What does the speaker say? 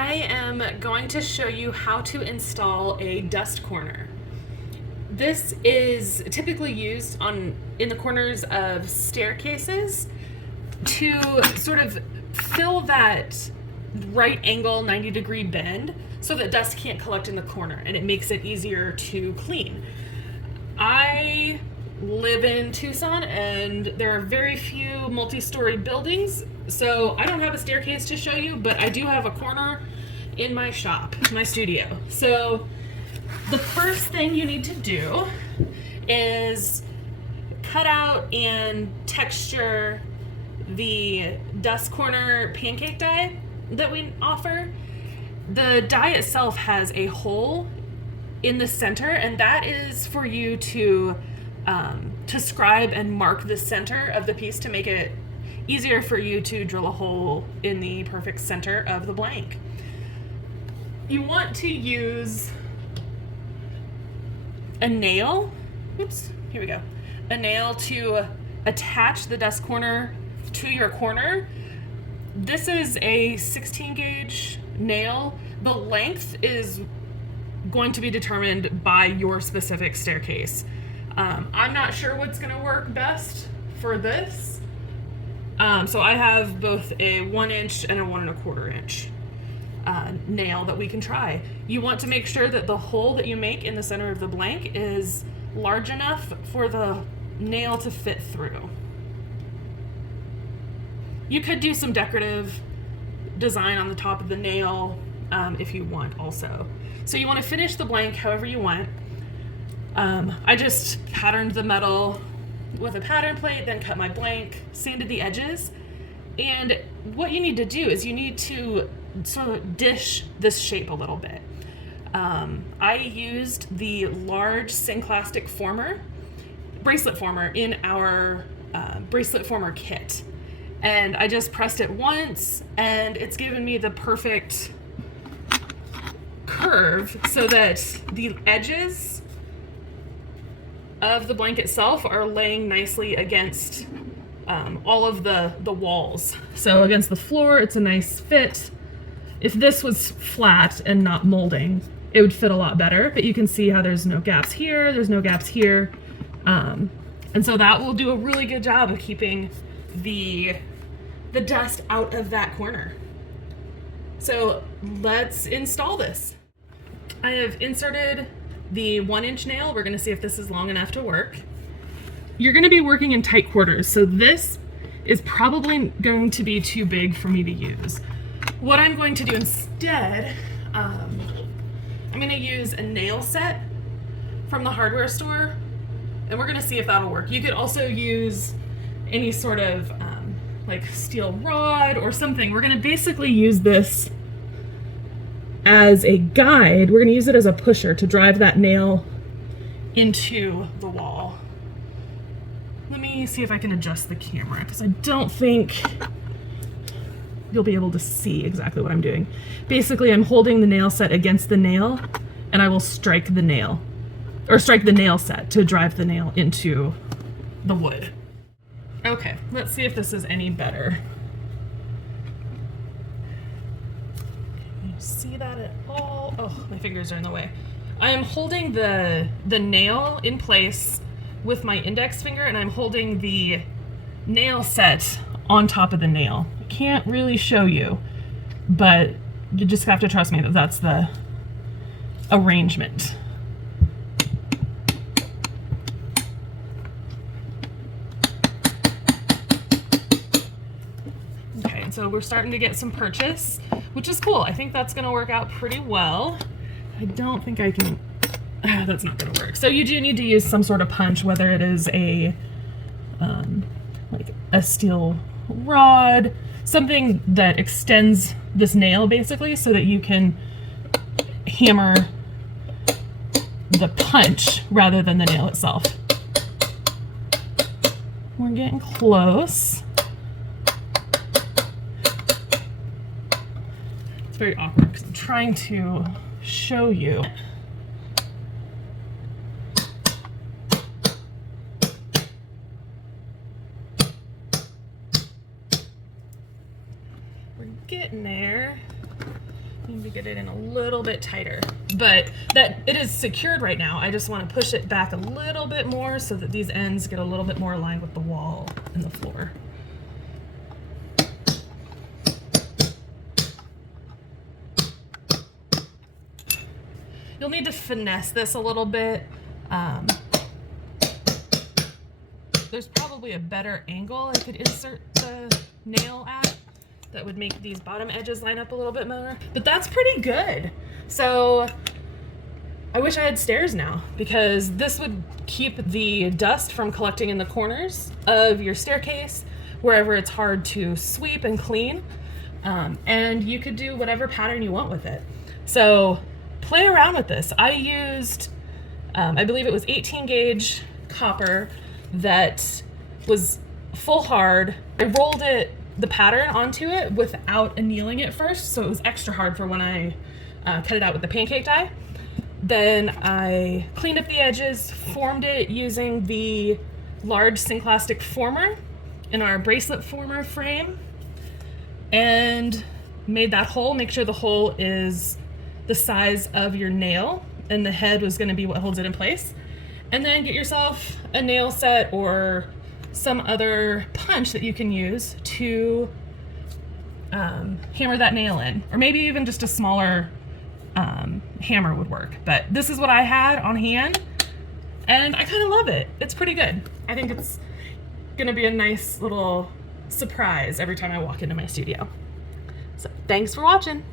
I am going to show you how to install a dust corner. This is typically used in the corners of staircases to sort of fill that right angle 90-degree bend so that dust can't collect in the corner, and it makes it easier to clean. I live in Tucson and there are very few multi-story buildings, so I don't have a staircase to show you, but I do have a corner in my shop, my studio. So the first thing you need to do is cut out and texture the dust corner pancake die that we offer. The die itself has a hole in the center, and that is for you to scribe and mark the center of the piece to make it easier for you to drill a hole in the perfect center of the blank. You want to use a nail, a nail to attach the dust corner to your corner. This is a 16 gauge nail. The length is going to be determined by your specific staircase. I'm not sure what's going to work best for this. So I have both a 1 inch and a 1 1/4 inch nail that we can try. You want to make sure that the hole that you make in the center of the blank is large enough for the nail to fit through. You could do some decorative design on the top of the nail if you want also. So you want to finish the blank however you want. I just patterned the metal with a pattern plate, then cut my blank, sanded the edges, and what you need to do is you need to sort of dish this shape a little bit. I used the large Synclastic bracelet former in our bracelet former kit, and I just pressed it once and it's given me the perfect curve so that the edges of the blanket itself are laying nicely against all of the walls. So against the floor, it's a nice fit. If this was flat and not molding, it would fit a lot better, but you can see how there's no gaps here, there's no gaps here. And so that will do a really good job of keeping the dust out of that corner. So let's install this. I have inserted the 1 inch nail. We're going to see if this is long enough to work. You're going to be working in tight quarters, so this is probably going to be too big for me to use. What I'm going to do instead, I'm going to use a nail set from the hardware store, and we're going to see if that'll work. You could also use any sort of like steel rod or something. We're going to basically use this as a guide. We're going to use it as a pusher to drive that nail into the wall. Let me see if I can adjust the camera, because I don't think you'll be able to see exactly what I'm doing. Basically, I'm holding the nail set against the nail, and I will strike the nail set to drive the nail into the wood. Okay, let's see if this is any better. Can you see that at all? Oh, my fingers are in the way. I am holding the nail in place with my index finger, and I'm holding the nail set on top of the nail. I can't really show you, but you just have to trust me that that's the arrangement. Okay, so we're starting to get some purchase, which is cool. I think that's gonna work out pretty well. I don't think I can, that's not gonna work. So you do need to use some sort of punch, whether it is like a steel rod, something that extends this nail basically so that you can hammer the punch rather than the nail itself. We're getting close. It's very awkward because I'm trying to show you. We're getting there. to get it in a little bit tighter, but that it is secured right now. I just want to push it back a little bit more so that these ends get a little bit more aligned with the wall and the floor. You'll need to finesse this a little bit. There's probably a better angle I could insert the nail at that would make these bottom edges line up a little bit more. But that's pretty good. So I wish I had stairs now, because this would keep the dust from collecting in the corners of your staircase wherever it's hard to sweep and clean. And you could do whatever pattern you want with it. So play around with this. I used, I believe it was 18 gauge copper that was full hard. I rolled the pattern onto it without annealing it first, so it was extra hard for when I cut it out with the pancake die. Then I cleaned up the edges, formed it using the large Synclastic former in our bracelet former frame, and made that hole. Make sure the hole is the size of your nail, and the head was going to be what holds it in place. And then get yourself a nail set or some other punch that you can use to hammer that nail in, or maybe even just a smaller hammer would work. But this is what I had on hand, and I kind of love it. It's pretty good. I think it's gonna be a nice little surprise every time I walk into my studio. So thanks for watching.